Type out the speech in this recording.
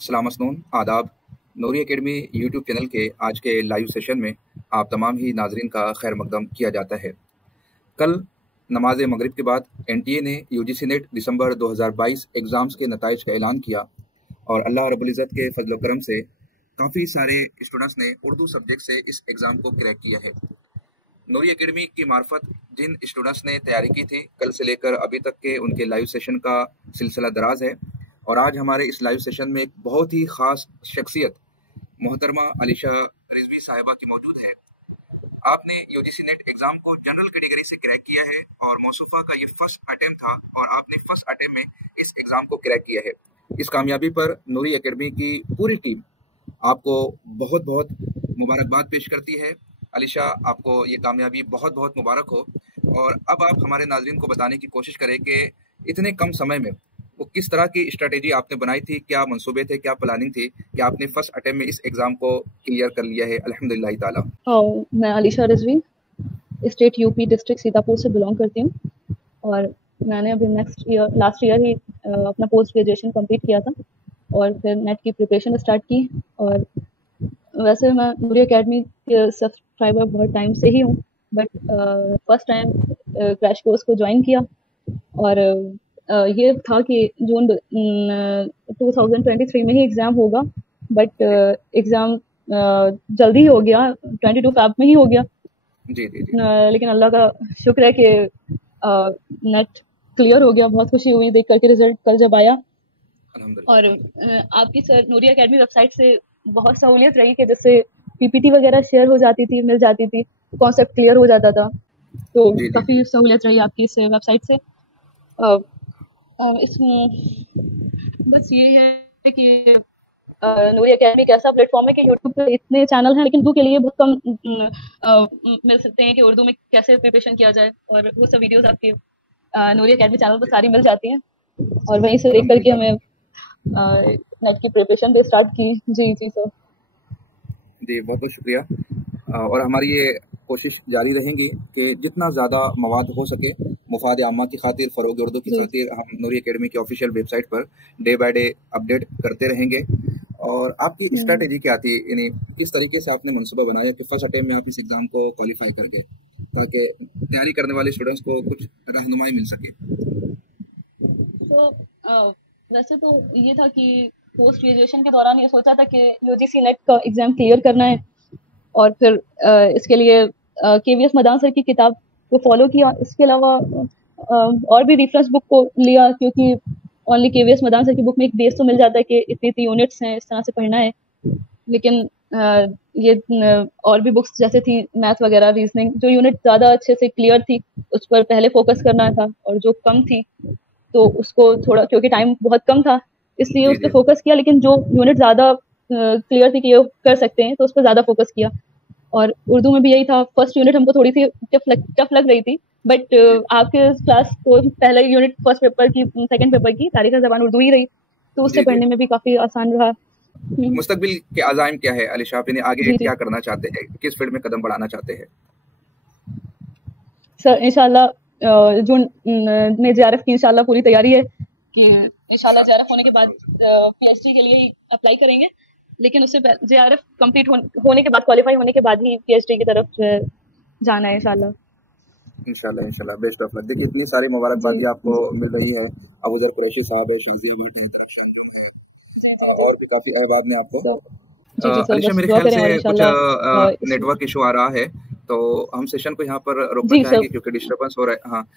सलाम मसनून, आदाब। नूरी academy YouTube channel के आज के लाइव सेशन में आप तमाम ही नाजरीन का खैर मकदम किया जाता है। कल नमाज मगरिब के बाद एनटीए ने यूजीसी नेट दिसंबर 2022 एग्ज़ाम्स के नताइज का ऐलान किया और अल्लाह रब्बुल इज़्ज़त के फजल व करम से काफ़ी सारे स्टूडेंट्स ने उर्दू सब्जेक्ट से इस एग्ज़ाम को क्रैक किया है। नूरी एकेडमी की मार्फत जिन स्टूडेंट्स ने तैयारी की थी, कल से लेकर अभी तक के उनके लाइव सेशन का सिलसिला दराज है और आज हमारे इस लाइव सेशन में एक बहुत ही ख़ास शख्सियत मोहतरमा अलीशा रिजवी साहिबा की मौजूद है। आपने यूजीसी नेट एग्ज़ाम को जनरल कैटेगरी से क्रैक किया है और मौसूफा का ये फर्स्ट अटेम्प्ट था और आपने फर्स्ट अटेम्प्ट में इस एग्ज़ाम को क्रैक किया है। इस कामयाबी पर नूरी एकेडमी की पूरी टीम आपको बहुत बहुत मुबारकबाद पेश करती है। अलीशा, आपको ये कामयाबी बहुत बहुत मुबारक हो और अब आप हमारे नाज़रीन को बताने की कोशिश करें कि इतने कम समय में वो किस तरह की स्ट्रेटेजी आपने बनाई थी, क्या मंसूबे थे, क्या प्लानिंग थी कि आपने फर्स्ट अटेम्प्ट में इस एग्ज़ाम को क्लियर कर लिया है अल्हम्दुलिल्लाह ताला। मैं Alisha Rizvi state UP district Sitapur से बिलोंग करती हूँ और मैंने अभी लास्ट ईयर ही अपना पोस्ट ग्रेजुएशन कंप्लीट किया था और फिर नेट की प्रिपरेशन स्टार्ट की। और वैसे मैं नूरी एकेडमी के सब्सक्राइबर बहुत टाइम से ही हूँ, but first time crash course को ज्वाइन किया और ये था कि जून 2023 में ही एग्ज़ाम होगा, बट एग्ज़ाम जल्दी ही हो गया, 22 फ़ैब में ही हो गया। जी। लेकिन अल्लाह का शुक्र है कि नेट क्लियर हो गया। बहुत खुशी हुई देख करके रिजल्ट कल जब आया। और आपकी सर नूरी एकेडमी वेबसाइट से बहुत सहूलियत रही कि जैसे पीपीटी वगैरह शेयर हो जाती थी, मिल जाती थी, कॉन्सेप्ट क्लियर हो जाता था, तो काफ़ी सहूलियत रही आपकी इस वेबसाइट से। इसमें बस ये है कि नूरी एकेडमी एक ऐसा प्लेटफॉर्म है कि यूट्यूब पे इतने चैनल हैं, लेकिन उर्दू के लिए बहुत कम मिल सकते हैं कि उर्दू में कैसे प्रिपरेशन किया जाए, और वो सब वीडियोस आपके नूरी एकेडमी चैनल पर सारी मिल जाती हैं और वहीं से देख करके हमें नेट की प्रिपरेशन भी स्टार्ट की। जी सर। जी, बहुत बहुत शुक्रिया और हमारी ये कोशिश जारी रहेंगी कि जितना ज़्यादा मवाद हो सके मुफाद आमा की खातिर, फ़रोग उर्दू की खातिर हम नूरी एकेडमी की official website per day by day update करते रहेंगे। और आपकी स्ट्रैटेजी क्या थी, यानी किस तरीके से आपने मनसूबा बनाया कि फर्स्ट अटेम्प्ट में आप इस एग्ज़ाम को क्वालिफाई कर गए ताकि तैयारी करने वाले स्टूडेंट्स को कुछ रहनुमाई मिल सके? तो वैसे तो ये था कि पोस्ट ग्रेजुएशन के दौरान ये सोचा था कि यूजीसी नेट का एग्ज़ाम क्लियर करना है और फिर इसके लिए केवीएस मदान सर की किताब को फॉलो किया। इसके अलावा और भी रेफरेंस बुक को लिया, क्योंकि ओनली केवीएस मदान सर की बुक में एक बेस तो मिल जाता है कि इतनी यूनिट्स हैं, इस तरह से पढ़ना है। लेकिन ये और भी बुक्स जैसे थी मैथ वगैरह, रीजनिंग, जो यूनिट ज़्यादा अच्छे से क्लियर थी उस पर पहले फोकस करना था, और जो कम थी तो उसको थोड़ा, क्योंकि टाइम बहुत कम था इसलिए उस पर फोकस किया, लेकिन जो यूनिट ज़्यादा क्लियर थी कि ये कर सकते हैं तो उस पर ज़्यादा फोकस किया। और उर्दू में भी यही था। फर्स्ट यूनिट हमको थोड़ी सी टफ लग रही थी, बट आपके क्लास को पहले यूनिट फर्स्ट पेपर की, सेकंड पेपर की तारीख ज़बान उर्दू ही रही, तो उससे पढ़ने में भी काफ़ी आसान रहा। मुस्तकबिल के अज़ाइम क्या है अलीशा, आप आगे क्या करना चाहते हैं, किस फील्ड में कदम बढ़ाना चाहते हैं? सर इंशाल्लाह जून में जेआरएफ की इंशाल्लाह पूरी तैयारी है कि इंशाल्लाह जेआरएफ होने के बाद पीएचडी के लिए ही अप्लाई करेंगे, लेकिन उससे जेआरएफ कंप्लीट होने के बाद, क्वालिफाई होने के बाद ही पीएचडी की तरफ जाना है इंशाल्लाह। Best of luck. देखिए, इतनी सारी मुबारकबादी आपको मिल रही है। अबूजर कुरैशी साहब है, शिगजी भी और भी काफी अहबाब ने आपको। अलीशा, मेरे ख्याल से कुछ नेटवर्क इशू आ रहा है, तो हम सेशन को यहाँ पर रोकना चाहेंगे क्योंकि डिस्टर्बेंस हो रहा है। हाँ,